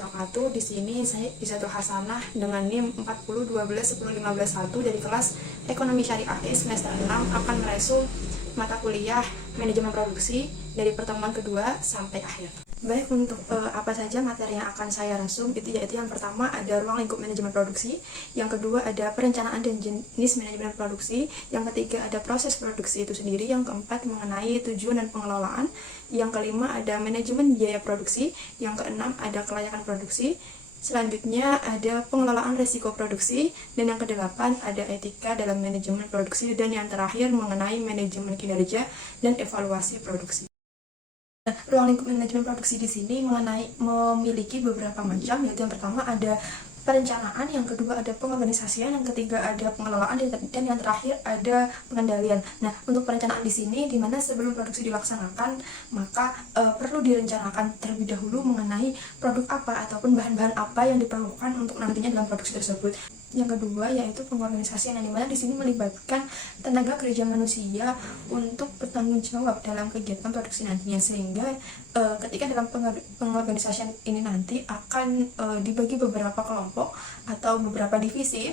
wabarakatuh. Di sini saya Izatul Hasanah dengan NIM 40121015 dari kelas Ekonomi Syariah semester 6 akan meresu mata kuliah manajemen produksi dari pertemuan kedua sampai akhir. Baik, untuk apa saja materi yang akan saya resum itu yaitu yang pertama ada ruang lingkup manajemen produksi, yang kedua ada perencanaan dan jenis manajemen produksi, yang ketiga ada proses produksi itu sendiri, yang keempat mengenai tujuan dan pengelolaan, yang kelima ada manajemen biaya produksi, yang keenam ada kelayakan produksi, selanjutnya ada pengelolaan risiko produksi, dan yang kedelapan ada etika dalam manajemen produksi, dan yang terakhir mengenai manajemen kinerja dan evaluasi produksi. Ruang lingkup manajemen produksi di sini memiliki beberapa macam, yaitu yang pertama ada perencanaan, yang kedua ada pengorganisasian, yang ketiga ada pengelolaan, dan yang terakhir ada pengendalian. Nah, untuk perencanaan di sini, di mana sebelum produksi dilaksanakan, maka perlu direncanakan terlebih dahulu mengenai produk apa ataupun bahan-bahan apa yang diperlukan untuk nantinya dalam produksi tersebut. Yang kedua yaitu pengorganisasian, yang dimana di sini melibatkan tenaga kerja manusia untuk bertanggung jawab dalam kegiatan produksi nantinya, sehingga ketika dalam pengorganisasian ini nanti akan dibagi beberapa kelompok atau beberapa divisi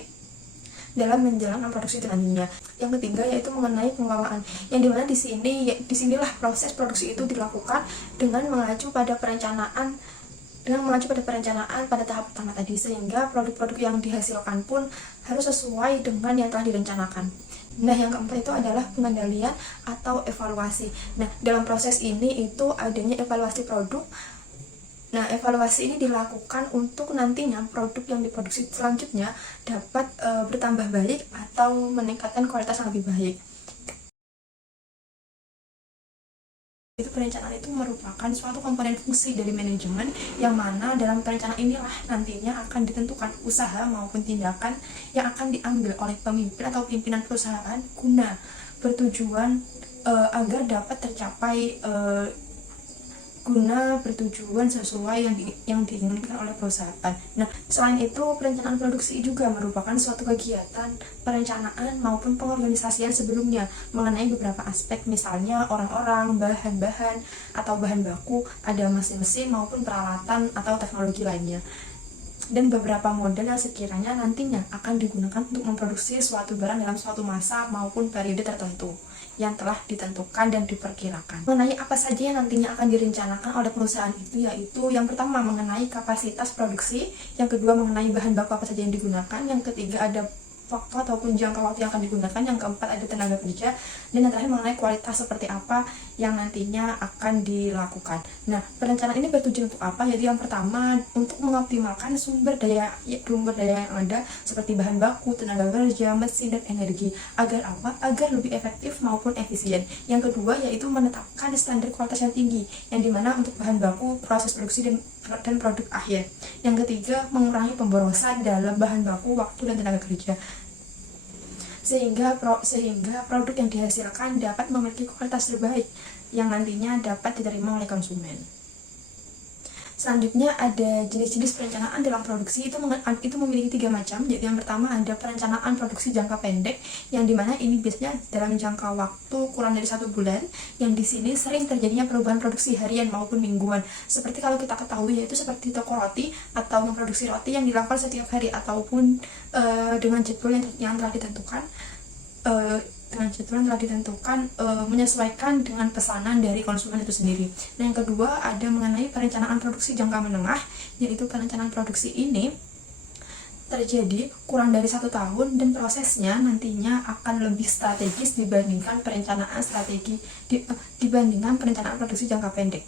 dalam menjalankan produksi itu nantinya. Yang ketiga yaitu mengenai pengelolaan, yang dimana disinilah proses produksi itu dilakukan dengan mengacu pada perencanaan pada tahap pertama tadi, sehingga produk-produk yang dihasilkan pun harus sesuai dengan yang telah direncanakan. Nah, yang keempat itu adalah pengendalian atau evaluasi. Nah, dalam proses ini itu adanya evaluasi produk. Nah, evaluasi ini dilakukan untuk nantinya produk yang diproduksi selanjutnya dapat bertambah baik atau meningkatkan kualitas yang lebih baik. Itu perencanaan itu merupakan suatu komponen fungsi dari manajemen, yang mana dalam perencanaan inilah nantinya akan ditentukan usaha maupun tindakan yang akan diambil oleh pemimpin atau pimpinan perusahaan guna bertujuan agar dapat tercapai bertujuan sesuai yang diinginkan oleh perusahaan. Nah, selain itu perencanaan produksi juga merupakan suatu kegiatan perencanaan maupun pengorganisasian sebelumnya mengenai beberapa aspek, misalnya orang-orang, bahan-bahan atau bahan baku, ada mesin-mesin maupun peralatan atau teknologi lainnya, dan beberapa model yang sekiranya nantinya akan digunakan untuk memproduksi suatu barang dalam suatu masa maupun periode tertentu yang telah ditentukan dan diperkirakan. Mengenai apa saja yang nantinya akan direncanakan oleh perusahaan itu, yaitu yang pertama mengenai kapasitas produksi, yang kedua mengenai bahan baku apa saja yang digunakan, yang ketiga ada waktu ataupun jangka waktu yang akan digunakan, yang keempat ada tenaga kerja, dan yang terakhir mengenai kualitas seperti apa yang nantinya akan dilakukan. Nah, perencanaan ini bertujuan untuk apa? Yaitu yang pertama untuk mengoptimalkan sumber daya yang ada seperti bahan baku, tenaga kerja, mesin, dan energi. Agar apa? Agar lebih efektif maupun efisien. Yang kedua yaitu menetapkan standar kualitas yang tinggi, yang dimana untuk bahan baku, proses produksi, dan produk akhir. Yang ketiga mengurangi pemborosan dalam bahan baku, waktu, dan tenaga kerja, sehingga produk yang dihasilkan dapat memiliki kualitas terbaik yang nantinya dapat diterima oleh konsumen. Selanjutnya ada jenis-jenis perencanaan dalam produksi, itu memiliki 3 macam, yaitu yang pertama ada perencanaan produksi jangka pendek, yang dimana ini biasanya dalam jangka waktu kurang dari 1 bulan, yang di sini sering terjadinya perubahan produksi harian maupun mingguan. Seperti kalau kita ketahui, yaitu seperti toko roti atau memproduksi roti yang dilakukan setiap hari ataupun dengan jadwal yang telah ditentukan. Menyesuaikan dengan pesanan dari konsumen itu sendiri. Nah, yang kedua ada mengenai perencanaan produksi jangka menengah, yaitu perencanaan produksi ini terjadi kurang dari 1 tahun dan prosesnya nantinya akan lebih strategis dibandingkan perencanaan produksi jangka pendek.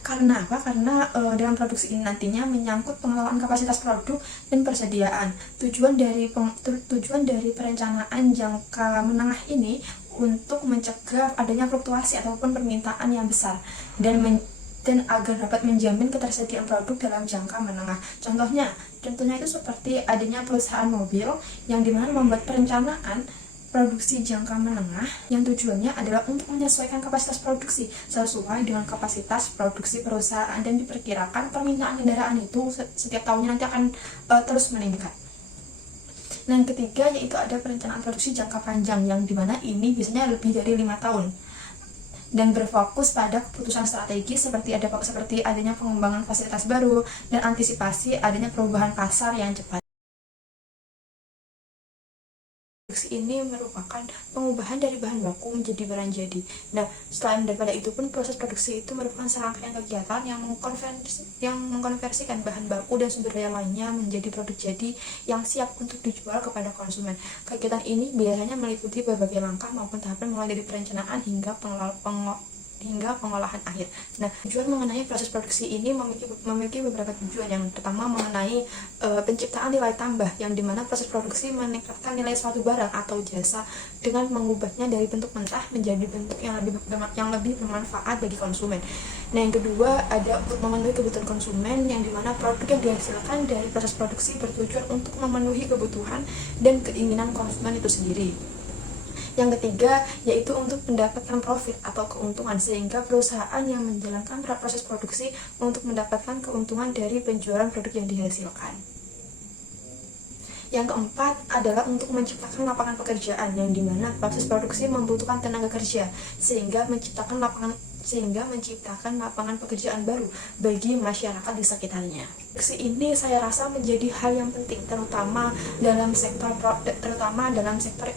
Karena apa? Karena dalam produksi ini nantinya menyangkut pengelolaan kapasitas produk dan persediaan. Tujuan dari perencanaan jangka menengah ini untuk mencegah adanya fluktuasi ataupun permintaan yang besar dan agar dapat menjamin ketersediaan produk dalam jangka menengah. Contohnya itu seperti adanya perusahaan mobil yang dimana membuat perencanaan produksi jangka menengah yang tujuannya adalah untuk menyesuaikan kapasitas produksi sesuai dengan kapasitas produksi perusahaan, dan diperkirakan permintaan kendaraan itu setiap tahunnya nanti akan terus meningkat. Nah, yang ketiga yaitu ada perencanaan produksi jangka panjang, yang dimana ini biasanya lebih dari 5 tahun. dan berfokus pada keputusan strategis seperti adanya pengembangan fasilitas baru dan antisipasi adanya perubahan pasar yang cepat. Produksi ini merupakan pengubahan dari bahan baku menjadi barang jadi. Nah, selain daripada itu pun proses produksi itu merupakan serangkaian kegiatan yang mengkonversikan bahan baku dan sumber daya lainnya menjadi produk jadi yang siap untuk dijual kepada konsumen. Kegiatan ini biasanya meliputi berbagai langkah maupun tahapan mulai dari perencanaan hingga pengolahan akhir. Nah, tujuan mengenai proses produksi ini memiliki beberapa tujuan. Yang pertama mengenai penciptaan nilai tambah, yang dimana proses produksi meningkatkan nilai suatu barang atau jasa dengan mengubahnya dari bentuk mentah menjadi bentuk yang lebih bermanfaat bagi konsumen. Nah, yang kedua ada untuk memenuhi kebutuhan konsumen, yang dimana produk yang dihasilkan dari proses produksi bertujuan untuk memenuhi kebutuhan dan keinginan konsumen itu sendiri. Yang ketiga yaitu untuk mendapatkan profit atau keuntungan, sehingga perusahaan yang menjalankan proses produksi untuk mendapatkan keuntungan dari penjualan produk yang dihasilkan. Yang keempat adalah untuk menciptakan lapangan pekerjaan, yang dimana proses produksi membutuhkan tenaga kerja sehingga menciptakan lapangan pekerjaan baru bagi masyarakat di sekitarnya. Produksi ini saya rasa menjadi hal yang penting, terutama dalam sektor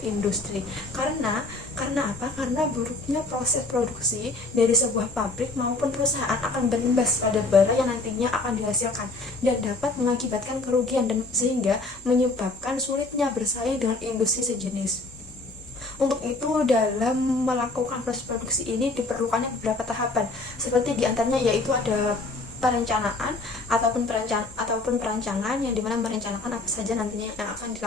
industri. Karena apa? Karena buruknya proses produksi dari sebuah pabrik maupun perusahaan akan berimbas pada barang yang nantinya akan dihasilkan dan dapat mengakibatkan kerugian dan sehingga menyebabkan sulitnya bersaing dengan industri sejenis. Untuk itu, dalam melakukan proses produksi ini diperlukannya beberapa tahapan, seperti diantaranya yaitu ada perencanaan ataupun perancangan, yang dimana merencanakan apa saja nantinya yang akan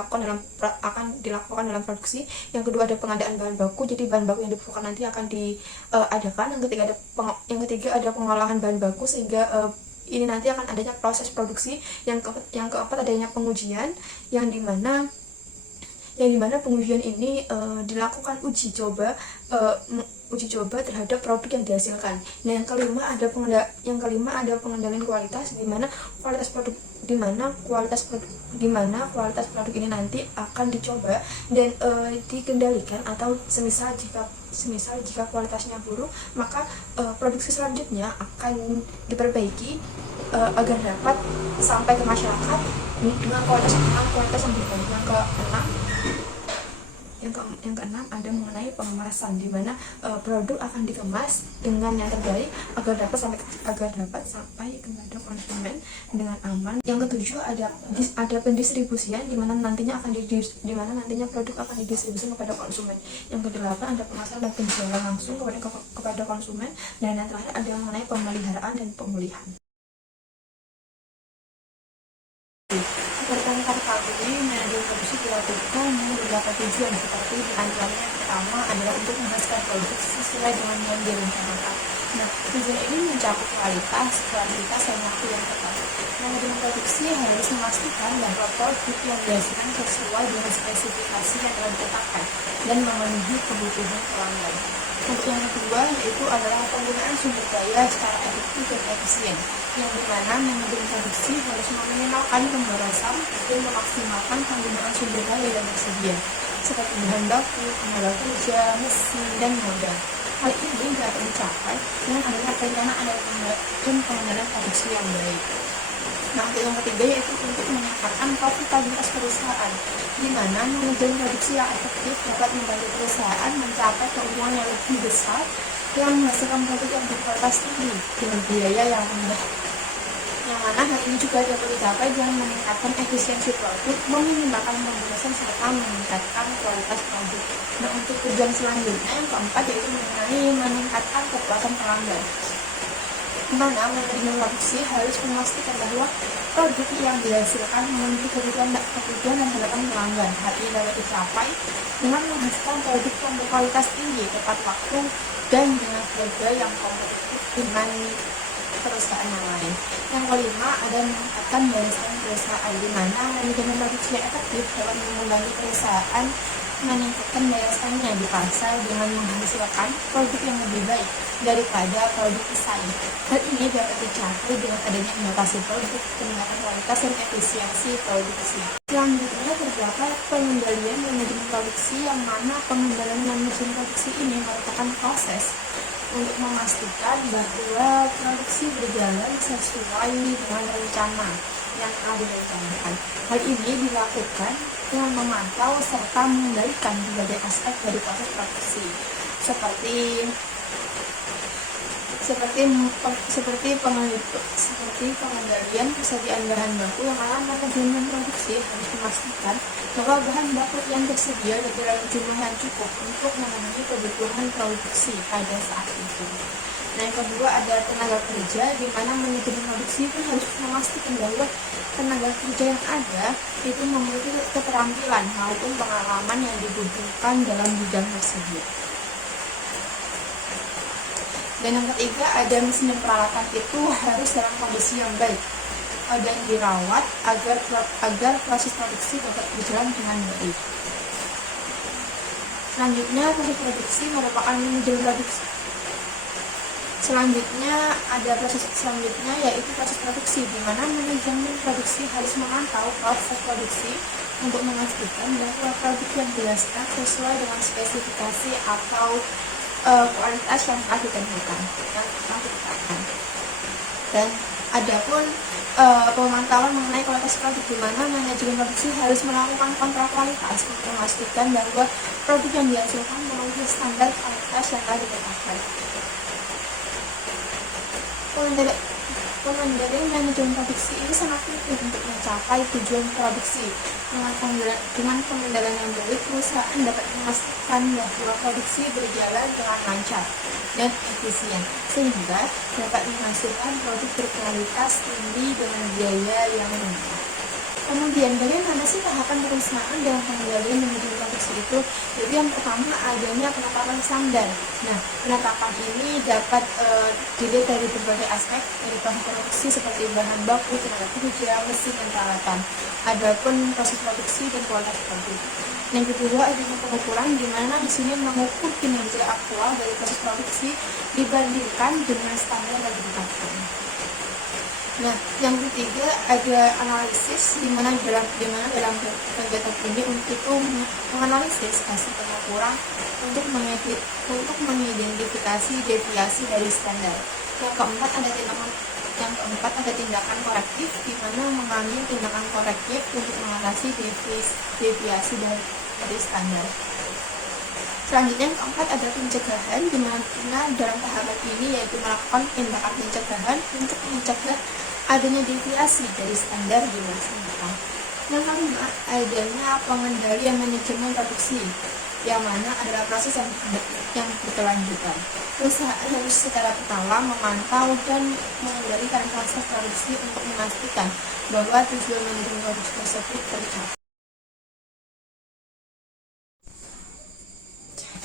dilakukan dalam produksi. Yang kedua ada pengadaan bahan baku, jadi bahan baku yang diperlukan nanti akan diadakan. Yang ketiga ada pengolahan bahan baku, sehingga ini nanti akan adanya proses produksi. Yang keempat adanya pengujian, yang dimana pengujian ini dilakukan uji coba terhadap produk yang dihasilkan. Nah, yang kelima ada pengendalian kualitas, di mana kualitas produk ini nanti akan dicoba dan dikendalikan, atau semisal jika kualitasnya buruk, maka produksi selanjutnya akan diperbaiki agar dapat sampai ke masyarakat dengan kualitas yang terbaik. Yang keenam ada mengenai pengemasan, di mana produk akan dikemas dengan yang terbaik agar dapat sampai kepada konsumen dengan aman. Yang ketujuh ada pendistribusian, di mana nantinya produk akan didistribusikan kepada konsumen. Yang kedelapan ada pemasaran dan penjualan langsung kepada konsumen, dan yang terakhir ada mengenai pemeliharaan dan pemulihan. Pertama-kali manajemen produksi dilakukan dengan beberapa tujuan, seperti diantaranya yang pertama adalah untuk menghasilkan produk sesuai dengan yang direncanakan. Nah, tujuan ini mencakup kualitas dan waktu yang tepat. Manajemen produksi harus memastikan bahwa produk yang dihasilkan sesuai dengan spesifikasi yang telah ditetapkan dan memenuhi kebutuhan pelanggan. Untuk yang kedua yaitu adalah penggunaan sumber daya secara efektif dan efisien, yang dimana manajemen produksi harus meminimalkan pemborosan dan memaksimalkan penggunaan sumber daya yang tersedia, seperti bahan baku, tenaga kerja, mesin, dan modal. Hal ini dapat dicapai dengan adanya perencanaan dan pengendalian produksi yang baik. Nah, untuk yang ketiga yaitu untuk meningkatkan profitabilitas perusahaan, di mana manajemen produksi yang efektif dapat membantu perusahaan mencapai keuntungan yang lebih besar yang menghasilkan produk yang berkualitas tinggi dengan biaya yang rendah. Yang mana hal ini juga dapat dicapai dengan meningkatkan efisiensi produk, meminimalkan pemborosan, serta meningkatkan kualitas produk. Nah, untuk tujuan selanjutnya yang keempat yaitu mengenai meningkatkan kepuasan pelanggan, mana manajemen produksi harus memastikan bahwa produk yang dihasilkan memenuhi kebutuhan dan harapan pelanggan. Hal ini dapat dicapai dengan menghasilkan produk yang berkualitas tinggi, tepat waktu, dan dengan harga yang kompetitif dengan perusahaan yang lain. Yang kelima ada meningkatkan daya saing perusahaan, di mana manajemen produksi yang efektif dapat membantu perusahaan meningkatkan daya saingnya di pasar dengan menghasilkan produk yang lebih baik daripada produk pesaing. Hal ini dapat dicapai dengan adanya inovasi produk, peningkatan kualitas dan efisiensi produksi. Selanjutnya terdapat pengendalian manajemen produksi, yang mana pengendalian manajemen produksi ini merupakan proses untuk memastikan bahwa produksi berjalan sesuai dengan rencana yang telah direncanakan. Hal ini dilakukan dengan memantau serta mengendalikan berbagai aspek dari proses produksi, seperti pengendalian persediaan bahan baku yang akan manajemen produksi harus memastikan bahwa bahan baku yang tersedia dalam jumlah yang cukup untuk memenuhi kebutuhan produksi pada saat itu. Nah, yang kedua ada tenaga kerja, di mana manajemen produksi pun harus memastikan bahwa tenaga kerja yang ada itu memiliki keterampilan maupun pengalaman yang dibutuhkan dalam bidang tersebut. Dan yang ketiga ada mesin dan peralatan itu harus dalam kondisi yang baik dan dirawat agar proses produksi dapat berjalan dengan baik. Selanjutnya proses produksi merupakan manajemen produksi. Proses selanjutnya yaitu proses produksi, di mana manajemen produksi harus memantau proses produksi untuk memastikan bahwa produk yang dihasilkan sesuai dengan spesifikasi atau kualitas yang telah ditentukan, dan adapun pemantauan mengenai kualitas produk, di mana manajemen produksi harus melakukan kontrol kualitas untuk memastikan bahwa produk yang dihasilkan memenuhi standar kualitas yang telah ditetapkan. Pengendalian manajemen produksi ini sangat penting untuk mencapai tujuan produksi. Dengan pengendalian yang baik, perusahaan dapat memastikan bahwa produksi berjalan dengan lancar dan efisien, sehingga dapat menghasilkan produk berkualitas tinggi dengan biaya yang rendah. Kemudian, bagaimana sih tahapan perusahaan dalam pengendalian manajemen produksi itu? Jadi yang pertama adanya penetapan standar. Nah, penetapan ini dapat dilihat dari berbagai aspek dari proses produksi seperti bahan baku, tenaga kerja, mesin, dan peralatan. Adapun proses produksi dan kualitas produk. Yang kedua adanya pengukuran, di mana di sini mengukur kinerja aktual dari proses produksi dibandingkan dengan standar yang ditetapkan. Nah, yang ketiga ada analisis, di mana dalam kegiatan ini itu menganalisis hasil pengukuran untuk mengidentifikasi deviasi dari standar. Yang keempat ada tindakan korektif, di mana mengambil tindakan korektif untuk mengatasi deviasi dari standar. Selanjutnya yang keempat ada pencegahan, di mana dalam tahapan ini yaitu melakukan tindakan pencegahan untuk mencegah adanya deviasi dari standar di masa depan. Yang kelima adanya pengendalian manajemen produksi, yang mana adalah proses yang berkelanjutan. Perusahaan harus secara berkala memantau dan mengendalikan proses produksi untuk memastikan bahwa tujuan manajemen produksi tersebut tercapai.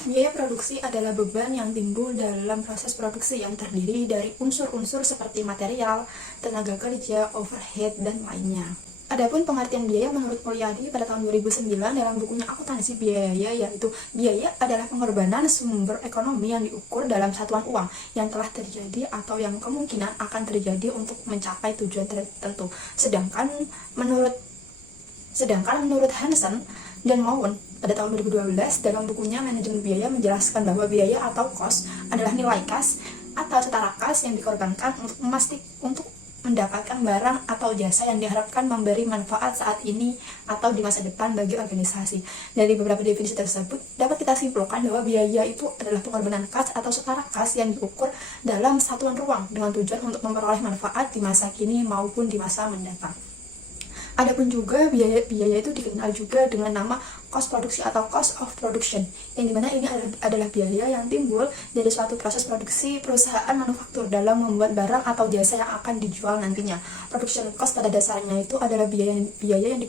Biaya produksi adalah beban yang timbul dalam proses produksi yang terdiri dari unsur-unsur seperti material, tenaga kerja, overhead, dan lainnya. Adapun pengertian biaya menurut Mulyadi pada tahun 2009 dalam bukunya Akuntansi Biaya, yaitu biaya adalah pengorbanan sumber ekonomi yang diukur dalam satuan uang yang telah terjadi atau yang kemungkinan akan terjadi untuk mencapai tujuan tertentu. Sedangkan menurut Hansen dan Mowen pada tahun 2012 dalam bukunya Manajemen Biaya menjelaskan bahwa biaya atau cost adalah nilai kas atau setara kas yang dikorbankan untuk mendapatkan barang atau jasa yang diharapkan memberi manfaat saat ini atau di masa depan bagi organisasi. Dari beberapa definisi tersebut dapat kita simpulkan bahwa biaya itu adalah pengorbanan kas atau setara kas yang diukur dalam satuan ruang dengan tujuan untuk memperoleh manfaat di masa kini maupun di masa mendatang. Adapun juga biaya itu dikenal juga dengan nama cost produksi atau cost of production, yang dimana ini adalah biaya yang timbul dari suatu proses produksi perusahaan manufaktur dalam membuat barang atau jasa yang akan dijual nantinya. Production cost pada dasarnya itu adalah biaya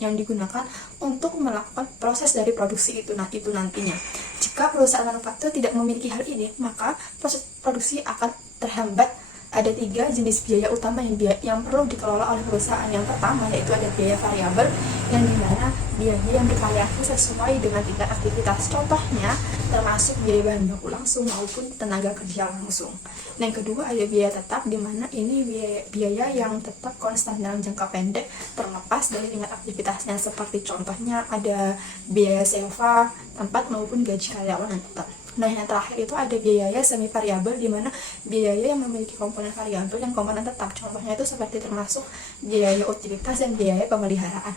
yang digunakan untuk melakukan proses dari produksi itu nantinya. Jika perusahaan manufaktur tidak memiliki hal ini, maka proses produksi akan terhambat. Ada 3 jenis biaya utama yang perlu dikelola oleh perusahaan. Yang pertama yaitu ada biaya variabel, yang dimana biaya yang divariasi sesuai dengan tingkat aktivitas. Contohnya termasuk biaya bahan baku langsung maupun tenaga kerja langsung. Yang kedua ada biaya tetap, dimana ini biaya yang tetap konstan dalam jangka pendek terlepas dari tingkat aktivitasnya. Seperti contohnya ada biaya sewa tempat maupun gaji karyawan yang tetap. Nah, yang terakhir itu ada biaya semi variabel, di mana biaya yang memiliki komponen variabel dan komponen tetap. Contohnya itu seperti termasuk biaya utilitas dan biaya pemeliharaan.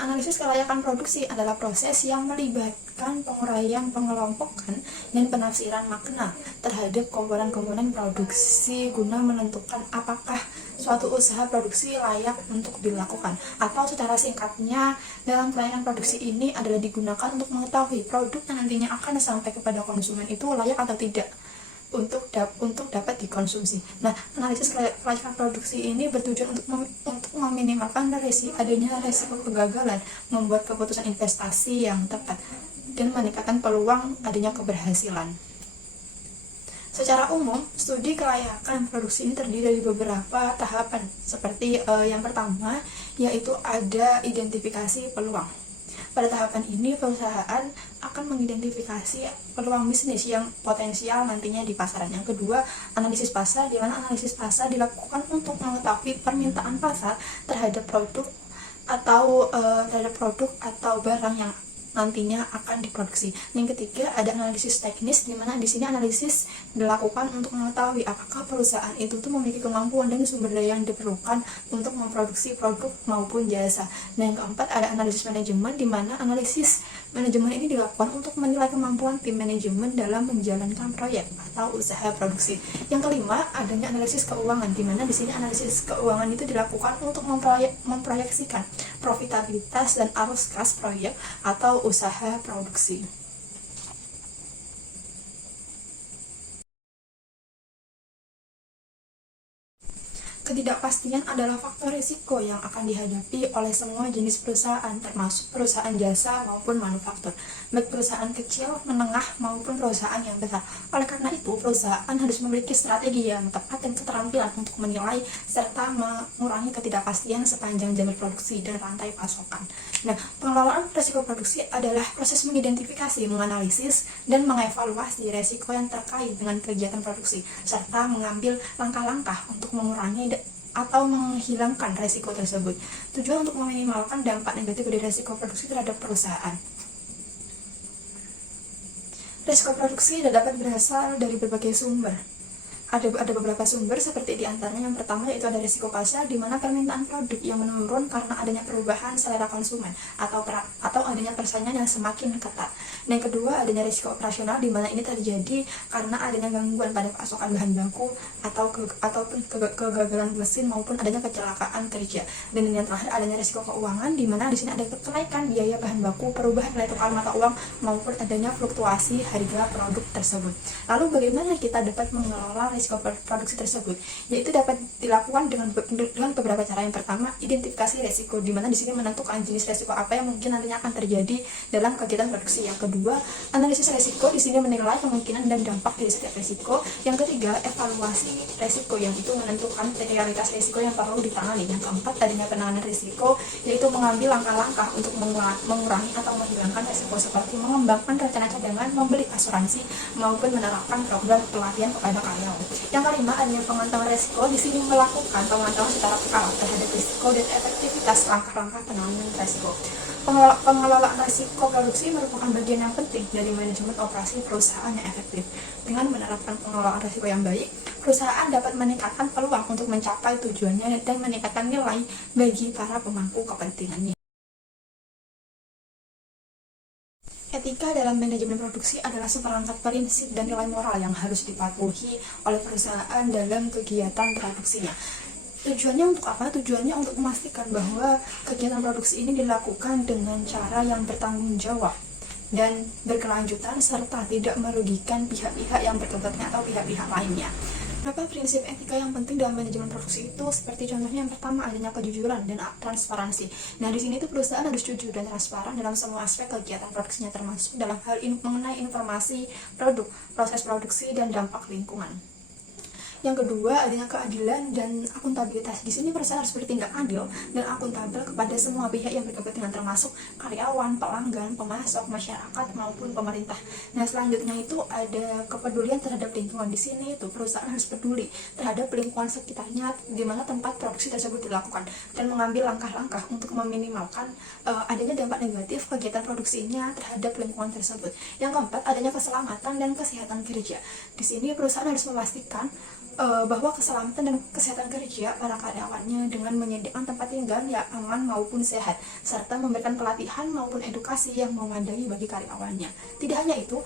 Analisis kelayakan produksi adalah proses yang melibatkan penguraian, pengelompokan, dan penafsiran makna terhadap komponen-komponen produksi guna menentukan apakah suatu usaha produksi layak untuk dilakukan. Atau secara singkatnya, dalam kelayakan produksi ini adalah digunakan untuk mengetahui produk yang nantinya akan sampai kepada konsumen itu layak atau tidak untuk dapat dikonsumsi. Nah, analisis kelayakan produksi ini bertujuan untuk meminimalkan adanya resiko kegagalan, membuat keputusan investasi yang tepat, dan meningkatkan peluang adanya keberhasilan. Secara umum, studi kelayakan produksi ini terdiri dari beberapa tahapan, seperti yang pertama, yaitu ada identifikasi peluang. Pada tahapan ini, perusahaan akan mengidentifikasi peluang bisnis yang potensial nantinya di pasaran. Yang kedua, analisis pasar, di mana analisis pasar dilakukan untuk mengetahui permintaan pasar terhadap produk atau barang yang nantinya akan diproduksi. Yang ketiga, ada analisis teknis, di mana di sini analisis dilakukan untuk mengetahui apakah perusahaan itu tuh memiliki kemampuan dan sumber daya yang diperlukan untuk memproduksi produk maupun jasa. Dan yang keempat, ada analisis manajemen, di mana analisis manajemen ini dilakukan untuk menilai kemampuan tim manajemen dalam menjalankan proyek atau usaha produksi. Yang kelima, adanya analisis keuangan, di mana di sini analisis keuangan itu dilakukan untuk memproyeksikan profitabilitas dan arus kas proyek atau usaha produksi. Ketidakpastian adalah faktor risiko yang akan dihadapi oleh semua jenis perusahaan, termasuk perusahaan jasa maupun manufaktur, baik perusahaan kecil, menengah, maupun perusahaan yang besar. Oleh karena itu, perusahaan harus memiliki strategi yang tepat dan keterampilan untuk menilai serta mengurangi ketidakpastian sepanjang jalur produksi dan rantai pasokan. Nah, pengelolaan risiko produksi adalah proses mengidentifikasi, menganalisis, dan mengevaluasi risiko yang terkait dengan kegiatan produksi, serta mengambil langkah-langkah untuk mengurangi atau menghilangkan risiko tersebut. Tujuan untuk meminimalkan dampak negatif dari risiko produksi terhadap perusahaan. Risiko produksi dapat berasal dari berbagai sumber. Ada beberapa sumber, seperti diantaranya yang pertama yaitu ada risiko pasar, di mana permintaan produk yang menurun karena adanya perubahan selera konsumen atau adanya persaingan yang semakin ketat. Dan yang kedua, adanya risiko operasional, di mana ini terjadi karena adanya gangguan pada pasokan bahan baku ataupun kegagalan mesin maupun adanya kecelakaan kerja. Dan yang terakhir, adanya risiko keuangan, di mana di sini ada kenaikan biaya bahan baku, perubahan nilai tukar mata uang maupun adanya fluktuasi harga produk tersebut. Lalu bagaimana kita dapat mengelola risiko produksi tersebut? Yaitu dapat dilakukan dengan beberapa cara. Yang pertama, identifikasi risiko, di mana di sini menentukan jenis risiko apa yang mungkin nantinya akan terjadi dalam kegiatan produksi. Yang kedua, analisis risiko, di sini menilai kemungkinan dan dampak dari setiap risiko. Yang ketiga, evaluasi risiko, yang itu menentukan realitas risiko yang perlu ditangani. Yang keempat, adanya penanganan risiko, yaitu mengambil langkah-langkah untuk mengurangi atau menghilangkan risiko, seperti mengembangkan rencana cadangan, membeli asuransi, maupun menerapkan program pelatihan kepada karyawan. Yang kelima, adanya pemantauan risiko, di sini melakukan pemantauan secara peka terhadap risiko dan efektivitas langkah-langkah penanganan risiko. Pengelolaan risiko produksi merupakan bagian yang penting dari manajemen operasi perusahaan yang efektif. Dengan menerapkan pengelolaan risiko yang baik, perusahaan dapat meningkatkan peluang untuk mencapai tujuannya dan meningkatkan nilai bagi para pemangku kepentingannya. Etika dalam manajemen produksi adalah seperangkat prinsip dan nilai moral yang harus dipatuhi oleh perusahaan dalam kegiatan produksinya. Tujuannya untuk apa? Tujuannya untuk memastikan bahwa kegiatan produksi ini dilakukan dengan cara yang bertanggung jawab dan berkelanjutan, serta tidak merugikan pihak-pihak yang bertentangan atau pihak-pihak lainnya. Beberapa prinsip etika yang penting dalam manajemen produksi itu, seperti contohnya yang pertama, adanya kejujuran dan transparansi. Nah, di sini itu perusahaan harus jujur dan transparan dalam semua aspek kegiatan produksinya, termasuk dalam hal mengenai informasi produk, proses produksi, dan dampak lingkungan. Yang kedua, adanya keadilan dan akuntabilitas. Di sini perusahaan harus bertindak adil dan akuntabel kepada semua pihak yang berkepentingan, termasuk karyawan, pelanggan, pemasok, masyarakat maupun pemerintah. Nah, selanjutnya itu ada kepedulian terhadap lingkungan. Di sini itu perusahaan harus peduli terhadap lingkungan sekitarnya di mana tempat produksi tersebut dilakukan dan mengambil langkah-langkah untuk meminimalkan adanya dampak negatif kegiatan produksinya terhadap lingkungan tersebut. Yang keempat, adanya keselamatan dan kesehatan kerja. Di sini perusahaan harus memastikan bahwa keselamatan dan kesehatan kerja para karyawannya dengan menyediakan tempat tinggal yang aman maupun sehat, serta memberikan pelatihan maupun edukasi yang memadai bagi karyawannya. Tidak hanya itu,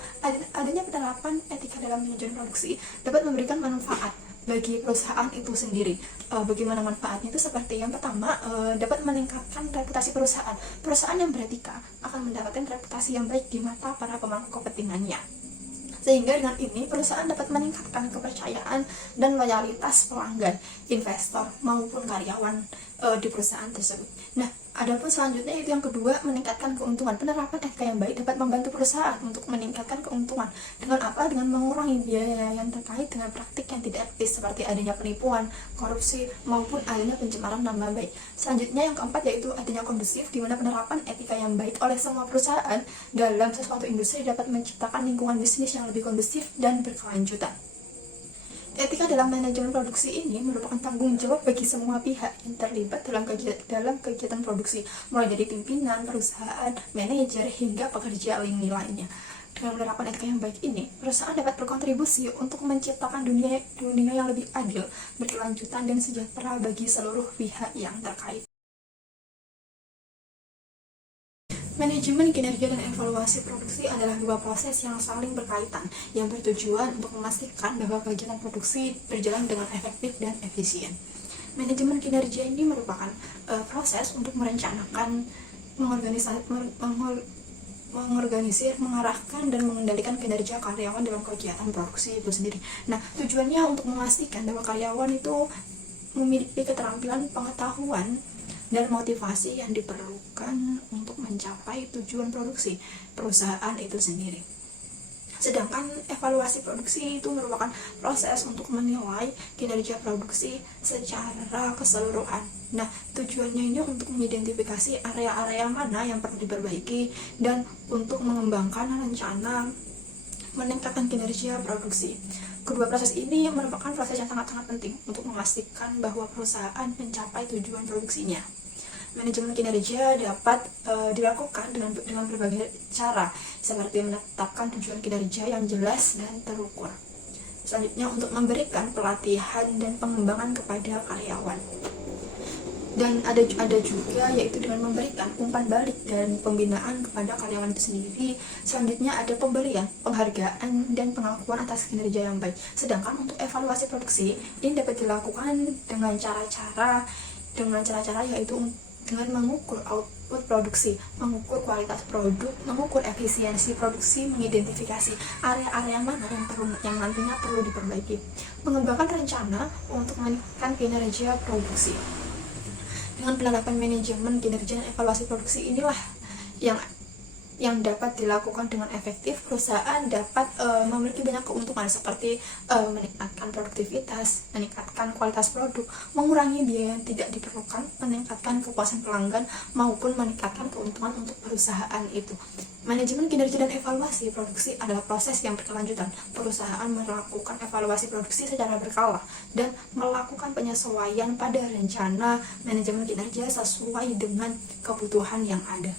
adanya penerapan etika dalam manajemen produksi dapat memberikan manfaat bagi perusahaan itu sendiri. Bagaimana manfaatnya itu? Seperti yang pertama, dapat meningkatkan reputasi perusahaan. Perusahaan yang beretika akan mendapatkan reputasi yang baik di mata para pemangku kepentingannya. Sehingga dengan ini perusahaan dapat meningkatkan kepercayaan dan loyalitas pelanggan, investor maupun karyawan di perusahaan tersebut. Nah, adapun selanjutnya itu yang kedua, meningkatkan keuntungan. Penerapan etika yang baik dapat membantu perusahaan untuk meningkatkan keuntungan. Dengan apa? Dengan mengurangi biaya yang terkait dengan praktik yang tidak etis seperti adanya penipuan, korupsi maupun adanya pencemaran nama baik. Selanjutnya yang keempat yaitu adanya kondusif, di mana penerapan etika yang baik oleh semua perusahaan dalam sesuatu industri dapat menciptakan lingkungan bisnis yang lebih kondusif dan berkelanjutan. Etika dalam manajemen produksi ini merupakan tanggung jawab bagi semua pihak yang terlibat dalam kegiatan produksi, mulai dari pimpinan, perusahaan, manajer, hingga pekerja lini lainnya. Dengan penerapan etika yang baik ini, perusahaan dapat berkontribusi untuk menciptakan dunia yang lebih adil, berkelanjutan, dan sejahtera bagi seluruh pihak yang terkait. Manajemen kinerja dan evaluasi produksi adalah dua proses yang saling berkaitan yang bertujuan untuk memastikan bahwa kegiatan produksi berjalan dengan efektif dan efisien. Manajemen kinerja ini merupakan proses untuk merencanakan, mengorganisir, mengarahkan, dan mengendalikan kinerja karyawan dalam kegiatan produksi itu sendiri. Nah, tujuannya untuk memastikan bahwa karyawan itu memiliki keterampilan, pengetahuan, dan motivasi yang diperlukan untuk mencapai tujuan produksi perusahaan itu sendiri. Sedangkan evaluasi produksi itu merupakan proses untuk menilai kinerja produksi secara keseluruhan. Nah, tujuannya ini untuk mengidentifikasi area-area mana yang perlu diperbaiki dan untuk mengembangkan rencana meningkatkan kinerja produksi. Kedua proses ini merupakan proses yang sangat-sangat penting untuk memastikan bahwa perusahaan mencapai tujuan produksinya. Manajemen kinerja dapat dilakukan dengan berbagai cara, seperti menetapkan tujuan kinerja yang jelas dan terukur. Selanjutnya, untuk memberikan pelatihan dan pengembangan kepada karyawan. Dan ada juga yaitu dengan memberikan umpan balik dan pembinaan kepada karyawan itu sendiri. Selanjutnya ada pemberian, penghargaan, dan pengakuan atas kinerja yang baik. Sedangkan untuk evaluasi produksi ini dapat dilakukan dengan cara-cara yaitu dengan mengukur output produksi, mengukur kualitas produk, mengukur efisiensi produksi, mengidentifikasi area-area mana yang nantinya perlu diperbaiki, mengembangkan rencana untuk meningkatkan kinerja produksi. Dengan penerapan manajemen kinerja dan evaluasi produksi inilah yang dapat dilakukan dengan efektif, perusahaan dapat memiliki banyak keuntungan seperti meningkatkan produktivitas, meningkatkan kualitas produk, mengurangi biaya yang tidak diperlukan, meningkatkan kepuasan pelanggan, maupun meningkatkan keuntungan untuk perusahaan itu. Manajemen kinerja dan evaluasi produksi adalah proses yang berkelanjutan. Perusahaan melakukan evaluasi produksi secara berkala dan melakukan penyesuaian pada rencana manajemen kinerja sesuai dengan kebutuhan yang ada.